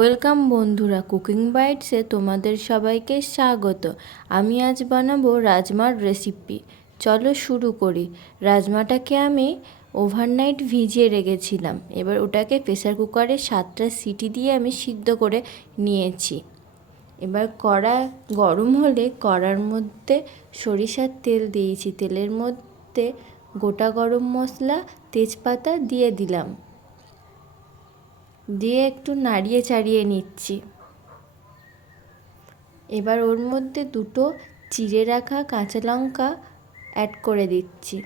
Welcome বন্ধুরা, cooking বাইটসে তোমাদের সবাইকে স্বাগত। আমি আজ বানাবো রাজমার রেসিপি। চলো শুরু করি। রাজমাটাকে আমি ওভারনাইট ভিজিয়ে রেখেছিলাম। এবার ওটাকে প্রেসার কুকারে 7টা সিটি দিয়ে আমি সিদ্ধ করে নিয়েছি। এবার কড়া গরম হলে কড়ার মধ্যে সরিষার তেল দিয়েছি। তেলের মধ্যে গোটা গরম মশলা, তেজপাতা দিয়ে দিলাম, দিয়ে একটু নাড়িয়ে চাড়িয়ে নিচ্ছি। এবার ওর মধ্যে দুটো চিড়ে রাখা কাঁচা লঙ্কা অ্যাড করে দিচ্ছি,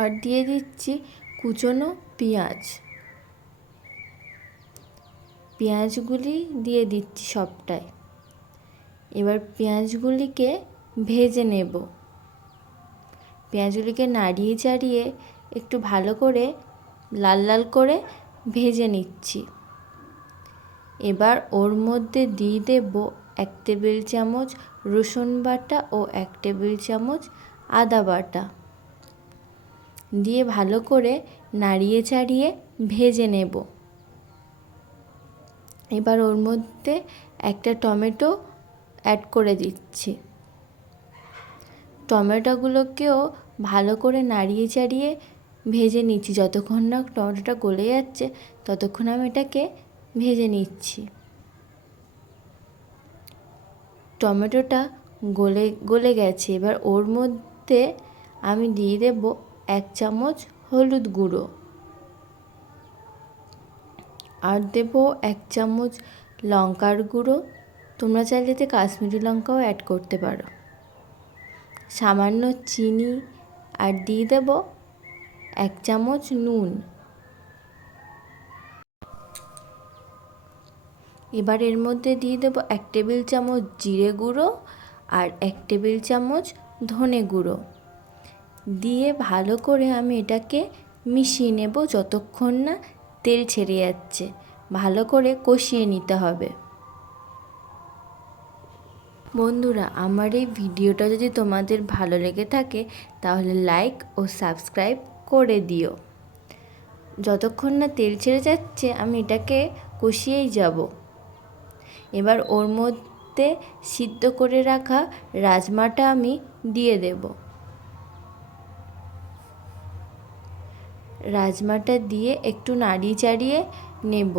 আর দিয়ে দিচ্ছি কুচনো পেঁয়াজগুলি দিয়ে দিচ্ছি সবটাই। এবার পেঁয়াজগুলিকে ভেজে নেব। পেঁয়াজগুলিকে নাড়িয়ে চাড়িয়ে একটু ভালো করে লাল লাল করে ভেজে নিচ্ছি। এবার ওর মধ্যে দিয়ে দেব 1 টেবিল চামচ রসুন বাটা ও 1 টেবিল চামচ আদা বাটা, দিয়ে ভালো করে নাড়িয়ে চাড়িয়ে ভেজে নেব। এবার ওর মধ্যে একটা টমেটো অ্যাড করে দিচ্ছি। টমেটোগুলোকেও ভালো করে নাড়িয়ে চাড়িয়ে ভেজে নিচ্ছি। যতক্ষণ না টমেটোটা গলে যাচ্ছে ততক্ষণ আমি এটাকে ভেজে নিচ্ছি। টমেটোটা গলে গেছে। এবার ওর মধ্যে আমি দিয়ে দেব 1 চামচ হলুদ গুঁড়ো, আর দেব 1 চামচ লঙ্কার গুঁড়ো। তোমরা চাইলে এতে কাশ্মীরি লঙ্কাও অ্যাড করতে পারো। সামান্য চিনি, আর দিয়ে দেব 1 চামচ নুন। এবার এর মধ্যে দিয়ে দেব 1 টেবিল চামচ জিরে গুঁড়ো আর 1 টেবিল চামচ ধনে গুঁড়ো, দিয়ে ভালো করে আমি এটাকে মিশিয়ে নেব যতক্ষণ না তেল ছেড়ে যাচ্ছে। ভালো করে কষিয়ে নিতে হবে। বন্ধুরা, আমার এই ভিডিওটা যদি তোমাদের ভালো লেগে থাকে তাহলে লাইক ও সাবস্ক্রাইব করে দিও। যতক্ষণ না তেল ছেড়ে যাচ্ছে আমি এটাকে কষিয়েই যাব। এবার ওর মধ্যে সিদ্ধ করে রাখা রাজমাটা আমি দিয়ে দেব। রাজমাটা দিয়ে একটু নাড়িয়ে চাড়িয়ে নেব,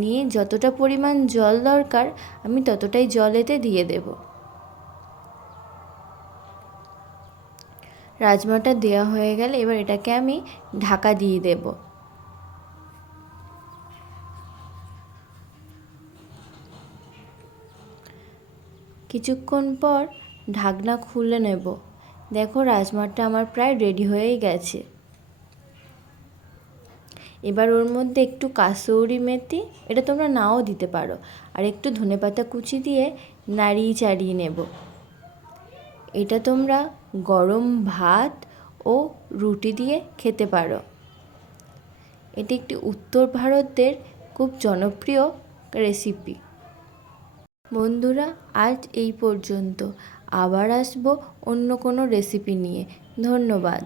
নিয়ে যতটা পরিমাণ জল দরকার আমি ততটাই জল এতে দিয়ে দেব। রাজমাটা দেওয়া হয়ে গেলে এবার এটাকে আমি ঢাকা দিয়ে দেব। কিছুক্ষণ পর ঢাকনা খুলে নেব। দেখো, রাজমাটা আমার প্রায় রেডি হয়েই গেছে। এবার ওর মধ্যে একটু কাসৌরি মেথি, এটা তোমরা নাও দিতে পারো, আর একটু ধনেপাতা কুচি দিয়ে নাড়িয়ে চাড়িয়ে নেব। এটা তোমরা গরম ভাত ও রুটি দিয়ে খেতে পারো। এটি একটি উত্তর ভারতের খুব জনপ্রিয় রেসিপি। বন্ধুরা, আজ এই পর্যন্ত। আবার আসবো অন্য কোনো রেসিপি নিয়ে। ধন্যবাদ।